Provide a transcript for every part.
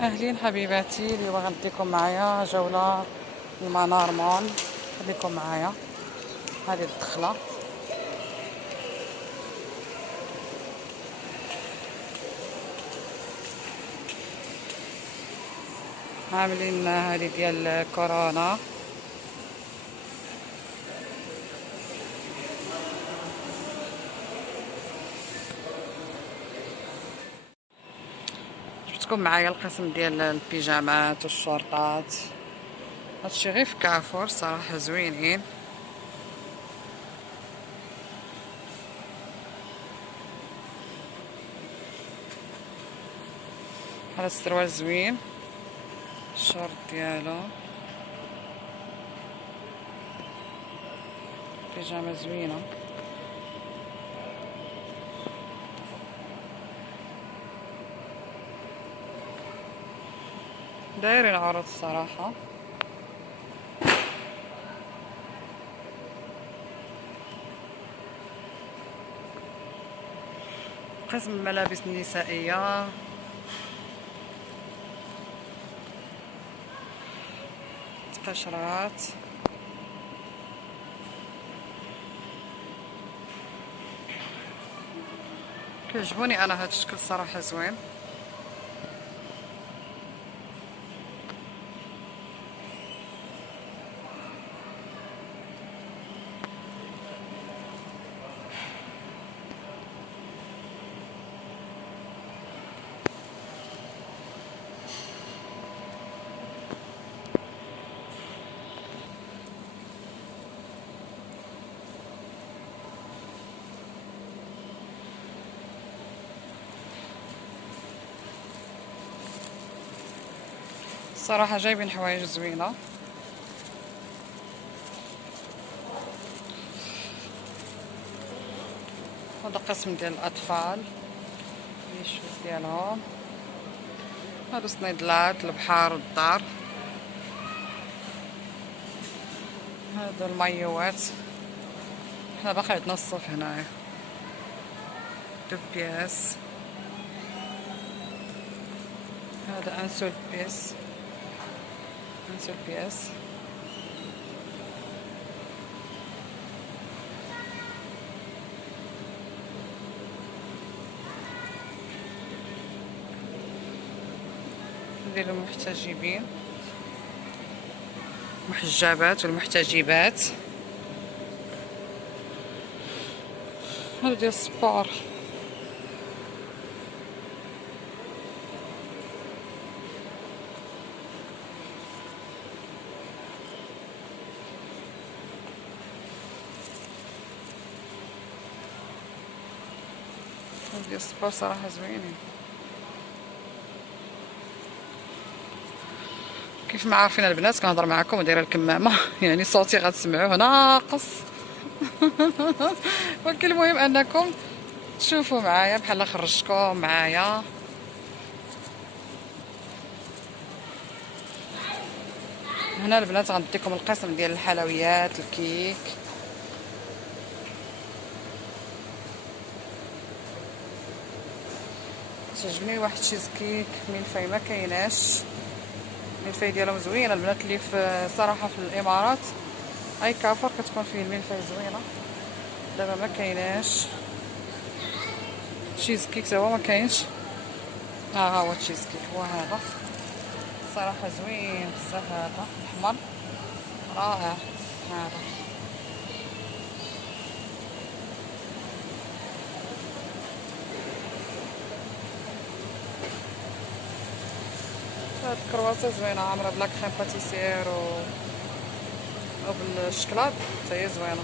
اهلين حبيباتي، اليوم غنديكم معايا جولة للمنار مول. خليكم معايا. هذه الدخلة عاملين هذه ديال كورونا. جبتكم معايا القسم ديال البيجامات والشورطات. هادشي غير في كافور، صراحة زوينين. هذا السروال زوين، الشورت ديالو، بيجامة زوينة. دايرين عروض الصراحة. قسم الملابس النسائية، قشرات. كيعجبوني انا هاد الشكل صراحة زوين. صراحة جايبين حوايج زوينة. هذا قسم ديال الأطفال، الشوز ديالهم. هادو صنيدلات البحر والدار. هادو المايوات. حنا باقي عندنا الصوف هنايا. دو بياس. هذا انسول بيس، انسول بياس. ديال المحتجبين، محجبات والمحتجبات. هذا ديال السبور. هذا ديال السبور صراحة زوينين. كيف ما عارفين البنات كنهضر معكم ودايره الكمامه يعني صوتي غتسمعوه ناقص. ولكن المهم انكم تشوفوا معايا بحال خرجتكم معايا. هنا البنات غنديكم القسم ديال الحلويات، الكيك. تعجبني واحد تشيز كيك ملفاي ما كايناش. الملفاي ديالهم زوينه البنات اللي في صراحه في الامارات اي كافور كتكون فيه الملفاي زوينه. دابا ما كايناش تشيز كيك، هو ما كاينش. ها هو تشيز كيك، هو هذا صراحه زوين بزاف. هذا احمر رائع. هذا هاد الكرواسة زوينه عامره بلا كريم باتيسير او بالشكلاط، حتى هي زوينه.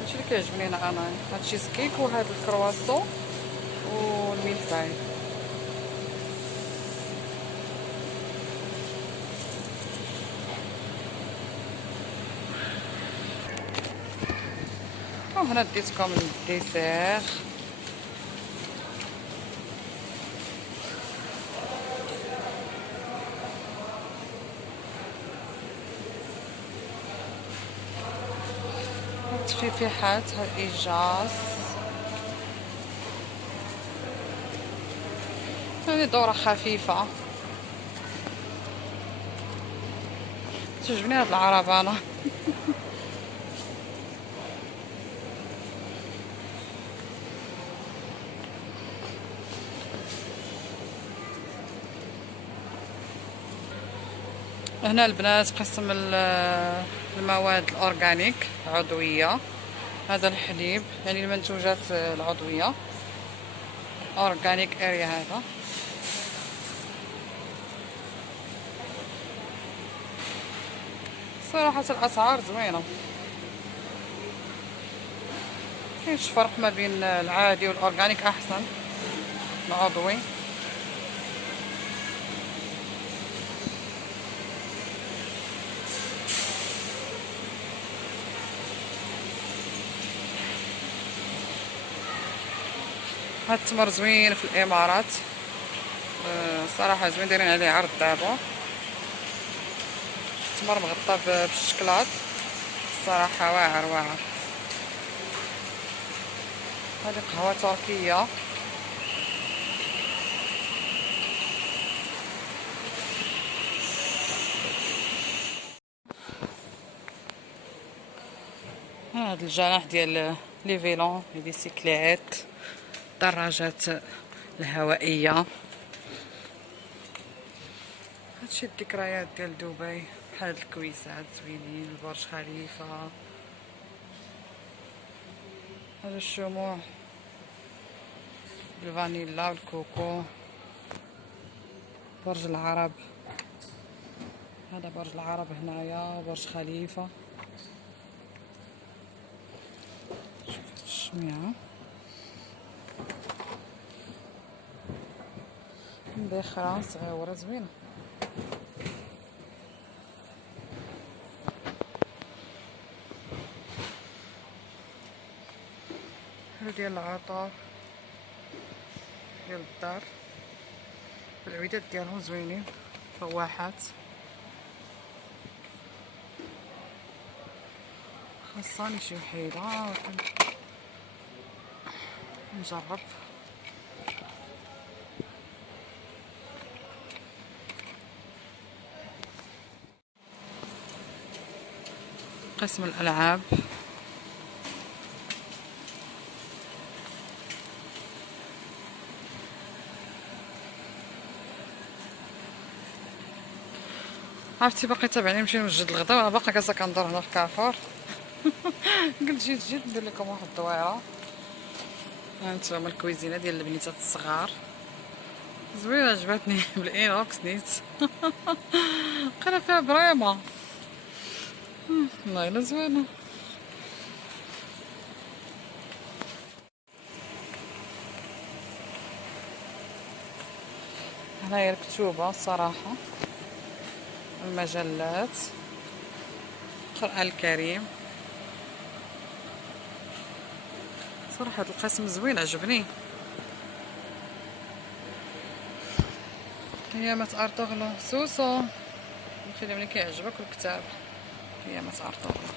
هادشي اللي كيعجبني انا هاد تشيز كيك وهاد الكرواسون والملفاي. وهنا ديتكم الديسير. التفيفيحات، هاد إيجاز. هذه دورة خفيفة. تعجبني هاد العربة انا. هنا البنات قسم المواد الأورغانيك العضوية. هذا الحليب يعني المنتوجات العضوية أورغانيك اريا. هذا صراحة الأسعار زوينة، مكاينش فرق ما بين العادي والأورغانيك، أحسن العضوي. هاد التمر زوين في الامارات صراحه زوين، دايرين عليه عرض دابا. التمر مغطى بالشكلاط صراحه واعر واعر. هذه قهوه تركيه. هذا الجناح ديال لي فيلون لي بيسيكليت، الدراجات الهوائيه. هادشي الذكريات ديال دبي، بحال هاد الكويسات زوينين، برج خليفه، هذا الشموع بالفانيلا والكوكو، برج العرب. هذا برج العرب هنايا، برج خليفه. شوف الشميعه مبخرة صغيرة زوينة. هذا ديال العطر ديال الدار، العويدات ديالهم زوينين، فواحات. خاصاني شي وحيدة ولكن نجرب. قسم الألعاب، عرفتي باقي تابعني نمشي نوجد الغدا وانا باقا جالسه كندور هنا في كارفور. قلت جيت ندير لكم واحد الدويره. هانتوما الكويزينه ديال البنيتات الصغار زوينه، عجبتني بالانوكس نيت. قرا فيها بريمه والله الا زوينه. هنايا الكتوبه الصراحه، المجلات، القرآن الكريم. صراحة هاد القسم زوين عجبني. قيامة أرطغرل سوسو، نخلي ملي كيعجبك الكتاب. قيامة أرطغرل.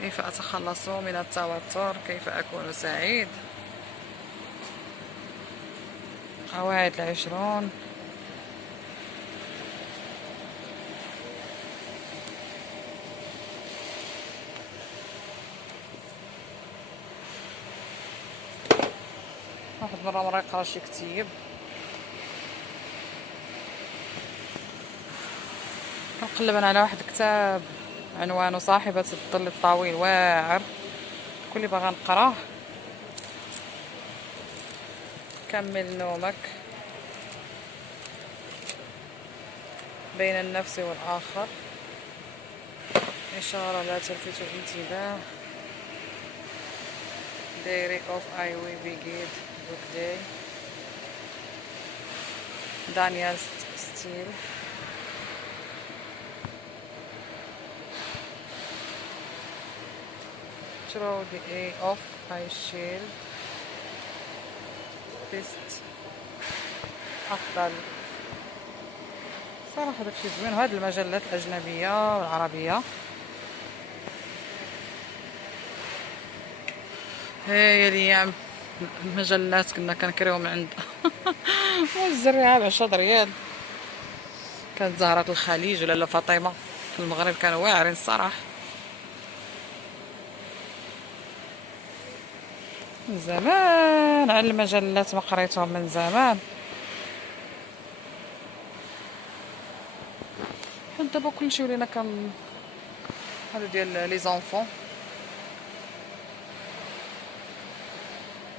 كيف أتخلص من التوتر، كيف أكون سعيد، قواعد العشرون. واحد مرة يقرا شي كتيب، كنقلب انا على واحد الكتاب عنوانه صاحبة الظل الطويل، واعر، كلي باغا نقراه. كمل نومك، بين النفس والآخر، إشارة لا تلفت الانتباه، Diary of Ivy Brigade Book Day، دانيال ستيل. Through the eye of I shall best أفضل. صراحة داكشي زوين. هاد المجلات الأجنبية والعربية هي الايام المجلات كنا كنكريو من عند والزريعه ب10 ريال. كانت زهرة الخليج ولا لا فاطمه في المغرب كانوا واعرين الصراحه. من زمان على المجلات ما قريتهم من زمان. حيت دابا كلشي ولينا هادو ديال لي زونفون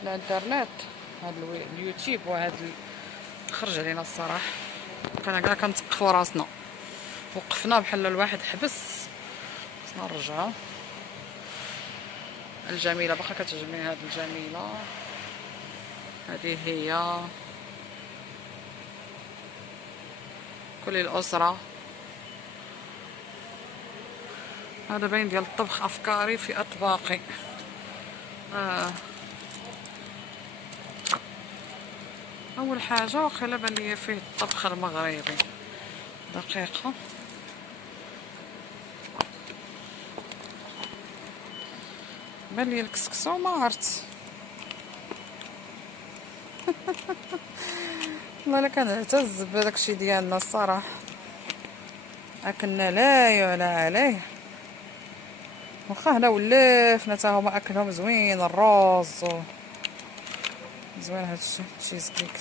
الانترنت. هاد اليوتيوب وهاد خرج علينا الصراحه. كنا كاع كنتقفوا راسنا، وقفنا بحال الواحد حبس. خصنا نرجعو. الجميله باقا كتعجبني هاد الجميله. هذه هي كل الاسره. هذا باين ديال الطبخ، افكاري في اطباقي. اول حاجه واخيلا بان ليا فيه الطبخ المغربي. دقيقه. بان ليا الكسكسو ما عرفت. والله الا كنعتز بداكشي ديالنا الصراحه. اكلنا لا يعلى عليه. واخا هنا ولفنا تا هما اكلهم زوين، الروز زوين. هاد الشيز كيك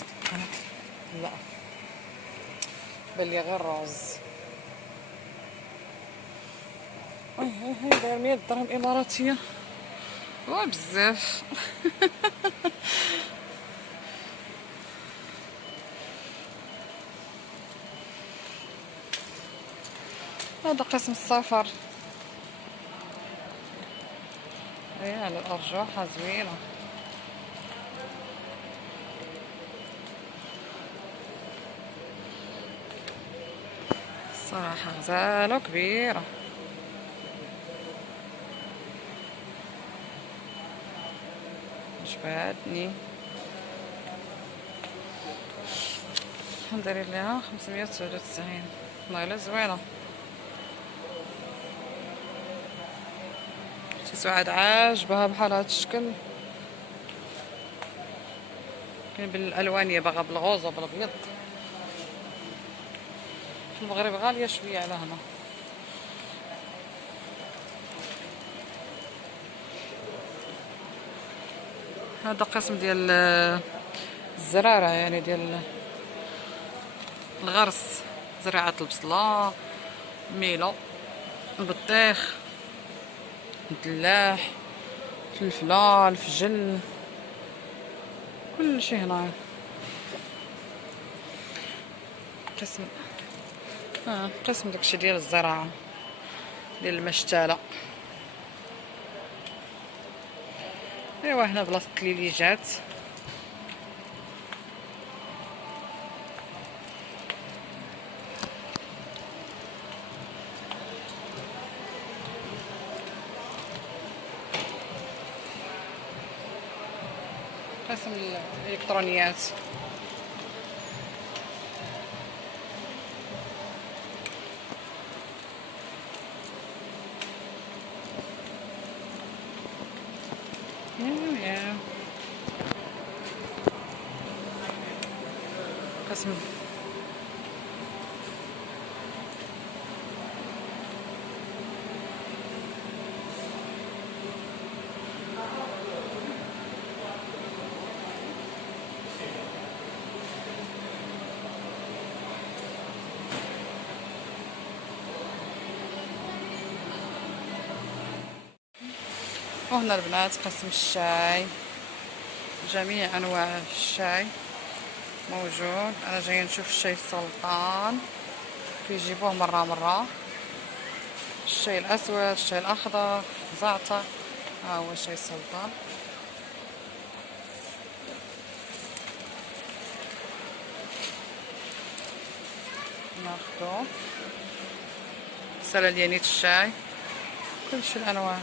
لا بان ليا غير روز. هاي داير 100 درهم اماراتيه وبزاف. هذا قسم السفر. ايه على الارجوحه زوينه. صراحه غزاله كبيره. عجباتني. ندير ليها 599. والله الا زوينه. شي سعاد عاجبها بحال هاد الشكل. كاين بالالوانيه باغا بالغوز وبالابيض. في المغرب غاليه شويه على هنا. هذا قسم ديال الزرارة، يعني ديال الغرس. زراعة البصلة، ميلو، البطيخ، الدلاح، الفلفلة، الفجل، كل شيء هنا. قسم داكشي ديال الزراعة ديال المشتالة. ايوا هنا بلاصة الليليجات. قسم الالكترونيات. قسم وهنا البنات قسم الشاي. جميع انواع الشاي موجود. انا جايه نشوف الشاي السلطان كيجيبوه مره. الشاي الاسود، الشاي الاخضر، زعتر. ها هو الشاي السلطان. ناخدو سلاليانية الشاي، كلشي الانواع.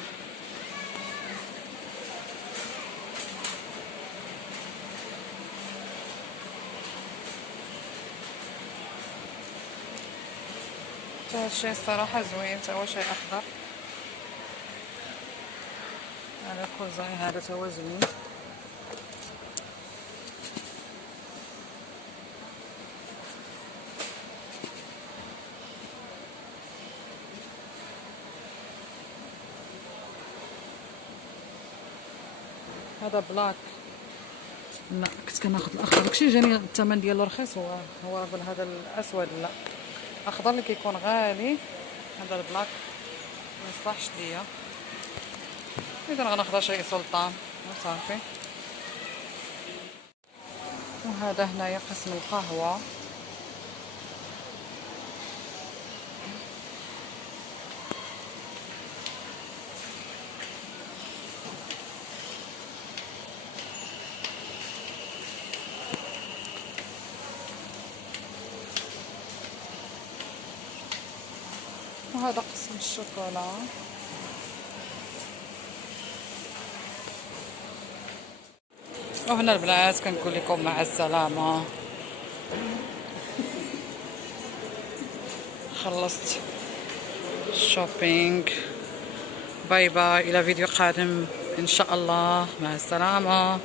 هذا الشاي الصراحه زوين. تا هو شاي اخضر. على كوزاي هذا توا زوين. هذا بلاك. لا كنت كناخذ الاخضر، داكشي جاني الثمن ديالو رخيص. هو هذا الاسود لا، الاخضر اللي كيكون غالي. هذا البلاك ما يصلحش ليا، اذا غناخذ شي سلطان وصافي. وهذا هنايا قسم القهوه. وهذا قسم الشوكولا. وهنا البنات كنقول لكم مع السلامه، خلصت الشوبينج. باي باي، الى فيديو قادم ان شاء الله، مع السلامه.